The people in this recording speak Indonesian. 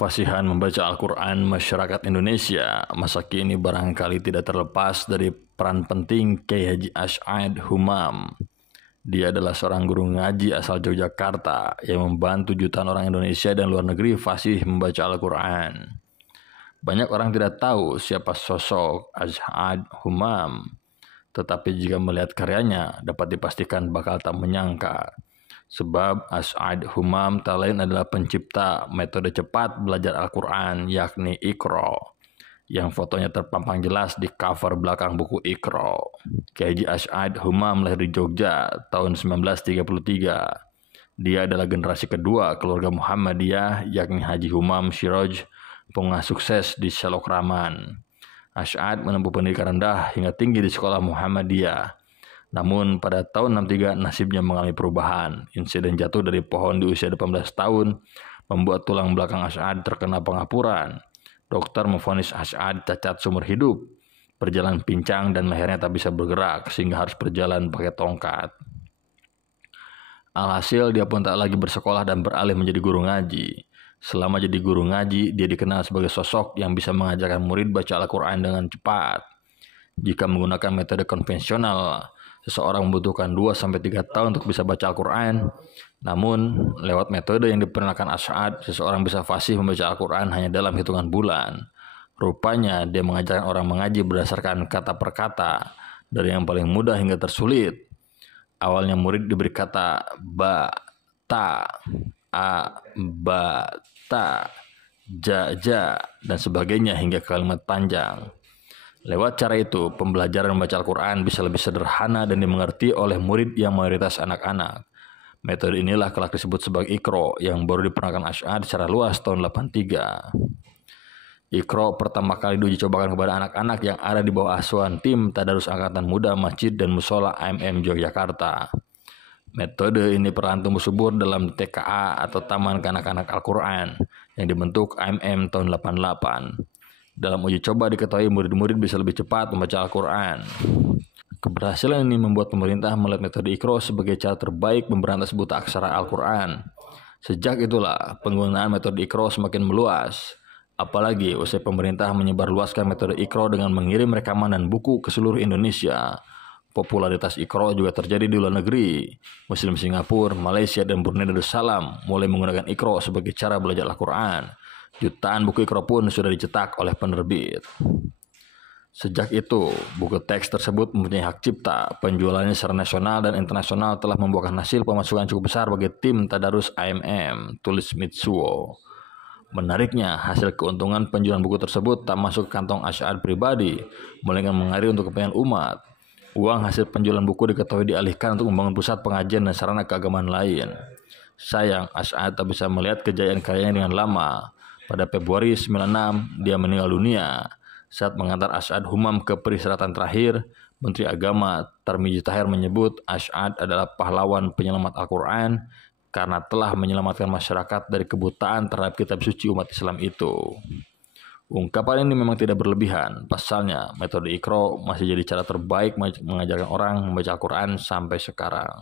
Kefasihan membaca Al-Quran masyarakat Indonesia masa kini barangkali tidak terlepas dari peran penting Kiai Haji As'ad Humam. Dia adalah seorang guru ngaji asal Yogyakarta yang membantu jutaan orang Indonesia dan luar negeri fasih membaca Al-Quran. Banyak orang tidak tahu siapa sosok As'ad Humam, tetapi jika melihat karyanya dapat dipastikan bakal tak menyangka. Sebab As'ad Humam tak lain adalah pencipta metode cepat belajar Al-Quran yakni Iqra, yang fotonya terpampang jelas di cover belakang buku Iqra. Kiai Haji As'ad Humam lahir di Jogja tahun 1933. Dia adalah generasi kedua keluarga Muhammadiyah yakni Haji Humam Siroj, pengasuh sukses di Selok Raman. As'ad menempuh pendidikan rendah hingga tinggi di sekolah Muhammadiyah. Namun pada tahun 63 nasibnya mengalami perubahan. Insiden jatuh dari pohon di usia 18 tahun membuat tulang belakang As'ad terkena pengapuran. Dokter memvonis As'ad cacat seumur hidup, berjalan pincang dan lehernya tak bisa bergerak sehingga harus berjalan pakai tongkat. Alhasil dia pun tak lagi bersekolah dan beralih menjadi guru ngaji. Selama jadi guru ngaji, dia dikenal sebagai sosok yang bisa mengajarkan murid baca Al-Quran dengan cepat. Jika menggunakan metode konvensional, seseorang membutuhkan 2-3 tahun untuk bisa baca Al-Quran. Namun, lewat metode yang diperkenalkan As'ad, seseorang bisa fasih membaca Al-Quran hanya dalam hitungan bulan. Rupanya, dia mengajarkan orang mengaji berdasarkan kata per kata, dari yang paling mudah hingga tersulit. Awalnya murid diberi kata ba, ta, a, ba, ta, ja, ja, dan sebagainya hingga kalimat panjang. Lewat cara itu, pembelajaran membaca Al-Quran bisa lebih sederhana dan dimengerti oleh murid yang mayoritas anak-anak. Metode inilah kelak disebut sebagai Iqra yang baru diperkenalkan As'ad secara luas tahun 83. Iqra pertama kali diuji cobakan kepada anak-anak yang ada di bawah asuhan tim Tadarus Angkatan Muda Masjid dan Musola AMM Yogyakarta. Metode ini perlahan tumbuh subur dalam TKA atau Taman Kanak-Kanak Al-Quran yang dibentuk AMM tahun 88. Dalam uji coba diketahui murid-murid bisa lebih cepat membaca Al-Quran. Keberhasilan ini membuat pemerintah melihat metode Iqra sebagai cara terbaik memberantas buta aksara Al-Quran. Sejak itulah penggunaan metode Iqra semakin meluas. Apalagi usai pemerintah menyebarluaskan metode Iqra dengan mengirim rekaman dan buku ke seluruh Indonesia. Popularitas Iqra juga terjadi di luar negeri. Muslim Singapura, Malaysia, dan Brunei Darussalam mulai menggunakan Iqra sebagai cara belajar Al-Quran. Jutaan buku Iqra pun sudah dicetak oleh penerbit. Sejak itu, buku teks tersebut mempunyai hak cipta. Penjualannya secara nasional dan internasional telah membuahkan hasil pemasukan cukup besar bagi tim Tadarus AMM, tulis Mitsuo. Menariknya, hasil keuntungan penjualan buku tersebut tak masuk ke kantong As'ad pribadi, melainkan mengalir untuk kepentingan umat. Uang hasil penjualan buku diketahui dialihkan untuk membangun pusat pengajian dan sarana keagamaan lain. Sayang, As'ad tak bisa melihat kejayaan karyanya dengan lama. Pada Februari 96, dia meninggal dunia. Saat mengantar As'ad Humam ke peristirahatan terakhir, Menteri Agama Tarmizi Tahir menyebut As'ad adalah pahlawan penyelamat Al-Quran karena telah menyelamatkan masyarakat dari kebutaan terhadap kitab suci umat Islam itu. Ungkapan ini memang tidak berlebihan. Pasalnya, metode Iqra masih jadi cara terbaik mengajarkan orang membaca Al-Quran sampai sekarang.